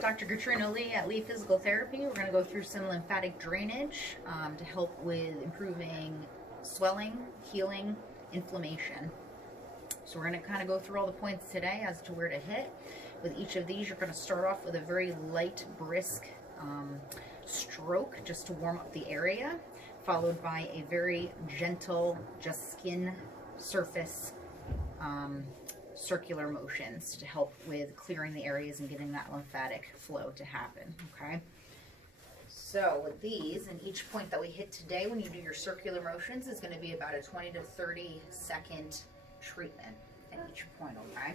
Dr. Katrina Lee at Lee Physical Therapy. We're going to go through some lymphatic drainage to help with improving swelling, healing, inflammation. So we're going to kind of go through all the points today as to where to hit. With each of these, you're going to start off with a very light, brisk stroke just to warm up the area, followed by a very gentle, just skin surface circular motions to help with clearing the areas and getting that lymphatic flow to happen, okay? So with these, and each point that we hit today when you do your circular motions is going to be about a 20 to 30 second treatment at each point, okay?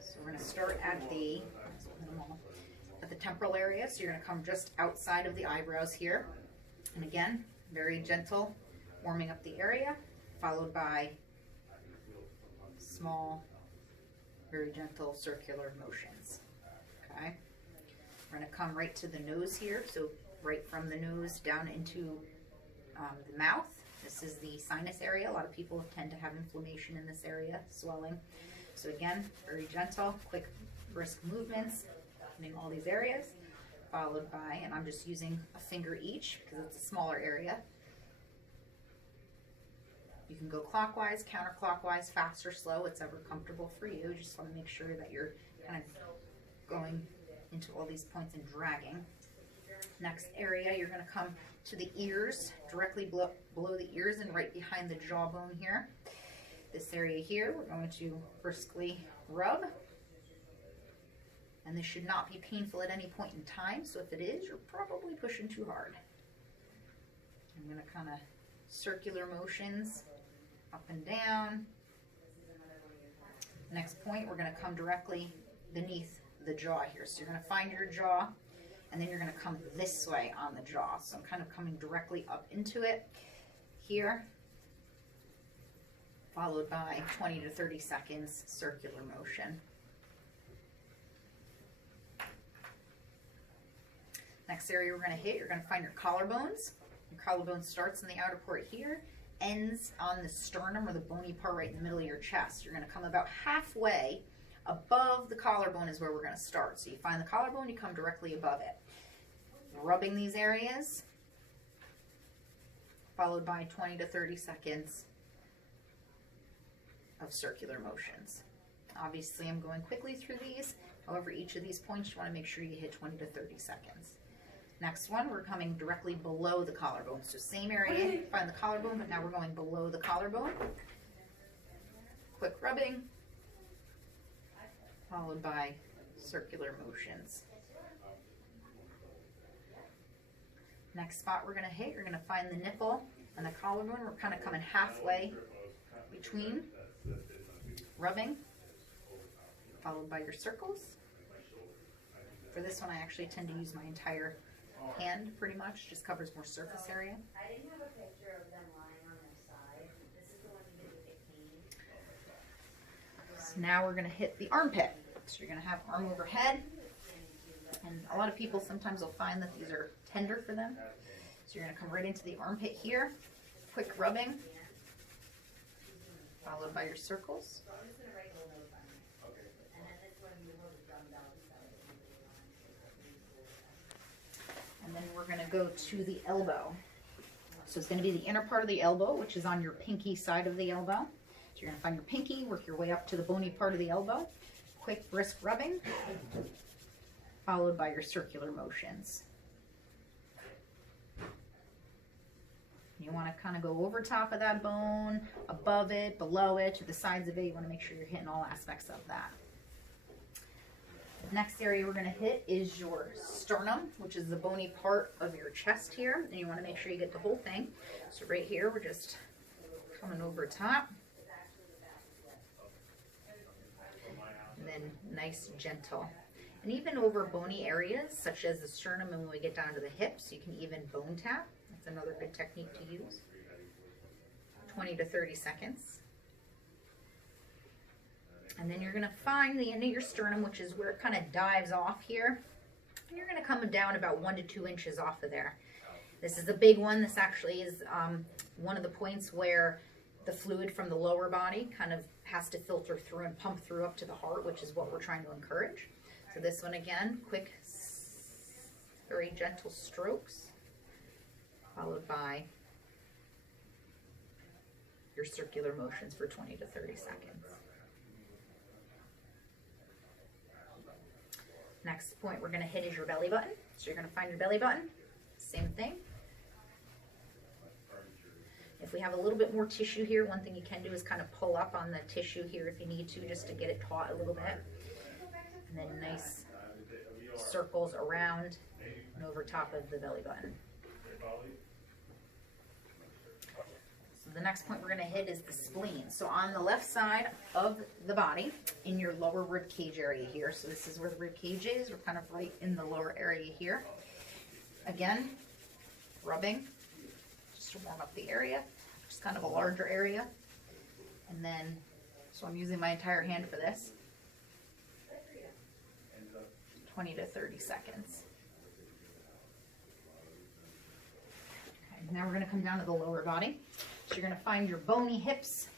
So we're going to start at the temporal area, so you're going to come just outside of the eyebrows here. And again, very gentle, warming up the area, followed by small, very gentle circular motions, okay? We're going to come right to the nose here, so right from the nose down into the mouth. This is the sinus area. A lot of people tend to have inflammation in this area, swelling. So again, very gentle, quick, brisk movements, hitting all these areas, followed by, and I'm just using a finger each because it's a smaller area. You can go clockwise, counterclockwise, fast or slow, whatever comfortable for you. Just want to make sure that you're kind of going into all these points and dragging. Next area, you're going to come to the ears, directly below the ears and right behind the jawbone here. This area here, we're going to briskly rub. And this should not be painful at any point in time, so if it is, you're probably pushing too hard. I'm going to kind of circular motions up and down. Next point, we're going to come directly beneath the jaw here. So you're going to find your jaw, and then you're going to come this way on the jaw. So I'm kind of coming directly up into it here, followed by 20 to 30 seconds circular motion. Next area we're going to hit, you're going to find your collarbones. Your collarbone starts in the outer port here, ends on the sternum or the bony part right in the middle of your chest. You're going to come about halfway above the collarbone is where we're going to start. So you find the collarbone, you come directly above it. Rubbing these areas, followed by 20 to 30 seconds of circular motions. Obviously, I'm going quickly through these. However, each of these points, you want to make sure you hit 20 to 30 seconds. Next one, we're coming directly below the collarbone. So same area, find the collarbone, but now we're going below the collarbone. Quick rubbing, followed by circular motions. Next spot we're going to hit, you're going to find the nipple and the collarbone. We're kind of coming halfway between, rubbing, followed by your circles. For this one, I actually tend to use my entire hand pretty much, just covers more surface area. I didn't have a picture of them lying on their side. This is the one you did with the cane. So now we're going to hit the armpit. So you're going to have arm overhead. And a lot of people sometimes will find that these are tender for them. So you're going to come right into the armpit here. Quick rubbing, followed by your circles. And then we're going to go to the elbow. So it's going to be the inner part of the elbow, which is on your pinky side of the elbow. So you're going to find your pinky, work your way up to the bony part of the elbow. Quick, brisk rubbing, followed by your circular motions. You want to kind of go over top of that bone, above it, below it, to the sides of it. You want to make sure you're hitting all aspects of that. Next area we're going to hit is your sternum, which is the bony part of your chest here. And you want to make sure you get the whole thing. So right here, we're just coming over top. And then nice, gentle. And even over bony areas, such as the sternum and when we get down to the hips, you can even bone tap. That's another good technique to use. 20 to 30 seconds. And then you're going to find the end of your sternum, which is where it kind of dives off here. And you're going to come down about 1 to 2 inches off of there. This is a big one. This actually is one of the points where the fluid from the lower body kind of has to filter through and pump through up to the heart, which is what we're trying to encourage. So this one again, quick very gentle strokes, followed by your circular motions for 20 to 30 seconds. Next point we're going to hit is your belly button. So you're going to find your belly button, same thing. If we have a little bit more tissue here, one thing you can do is kind of pull up on the tissue here if you need to, just to get it taut a little bit. And then nice circles around and over top of the belly button. So the next point we're going to hit is the spleen. So on the left side of the body, in your lower rib cage area here, so this is where the rib cage is, we're kind of right in the lower area here. Again, rubbing just to warm up the area, just kind of a larger area. And then, so I'm using my entire hand for this. 20 to 30 seconds. Okay, now we're going to come down to the lower body. So you're going to find your bony hips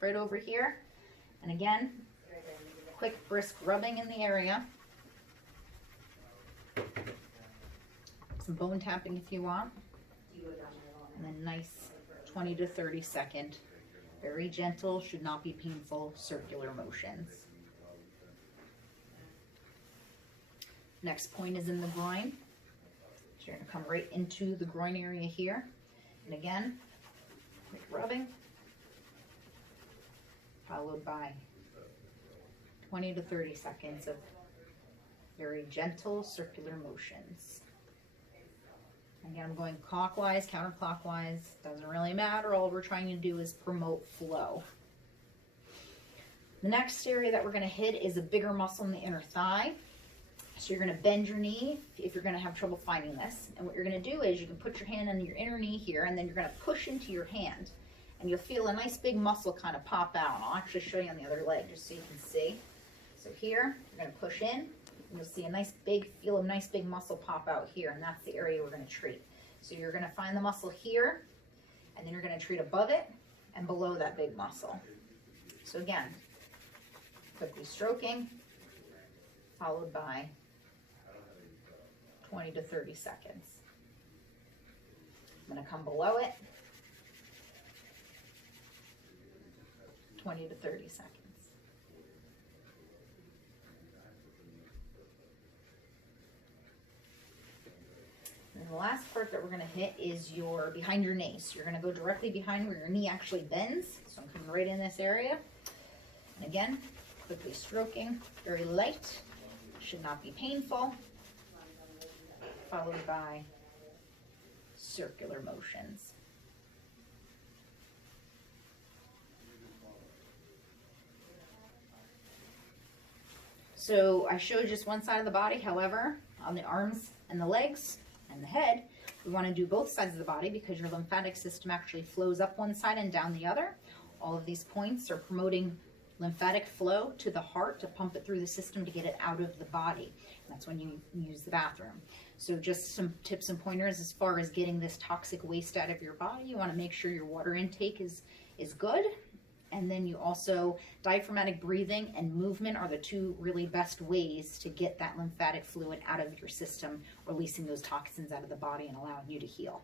right over here. And again, quick brisk rubbing in the area. Some bone tapping if you want. And then nice 20 to 30 second, very gentle, should not be painful, circular motions. Next point is in the groin. So you're going to come right into the groin area here. And again, quick rubbing, followed by 20 to 30 seconds of very gentle circular motions. Again, I'm going clockwise, counterclockwise, doesn't really matter. All we're trying to do is promote flow. The next area that we're going to hit is a bigger muscle in the inner thigh. So you're going to bend your knee if you're going to have trouble finding this. And what you're going to do is you can put your hand on your inner knee here, and then you're going to push into your hand. And you'll feel a nice big muscle kind of pop out. I'll actually show you on the other leg just so you can see. So here, you're going to push in. You'll see a nice big, feel a nice big muscle pop out here, and that's the area we're going to treat. So you're going to find the muscle here, and then you're going to treat above it and below that big muscle. So again, quickly stroking, followed by 20 to 30 seconds. I'm going to come below it, 20 to 30 seconds. And the last part that we're going to hit is your behind your knee. So you're going to go directly behind where your knee actually bends. So I'm coming right in this area. And again, quickly stroking, very light, should not be painful, followed by circular motions. So I showed just one side of the body. However, on the arms and the legs and the head, we want to do both sides of the body because your lymphatic system actually flows up one side and down the other. All of these points are promoting lymphatic flow to the heart to pump it through the system to get it out of the body. That's when you use the bathroom. So just some tips and pointers as far as getting this toxic waste out of your body. You want to make sure your water intake is good. And then you also, diaphragmatic breathing and movement are the two really best ways to get that lymphatic fluid out of your system, releasing those toxins out of the body and allowing you to heal.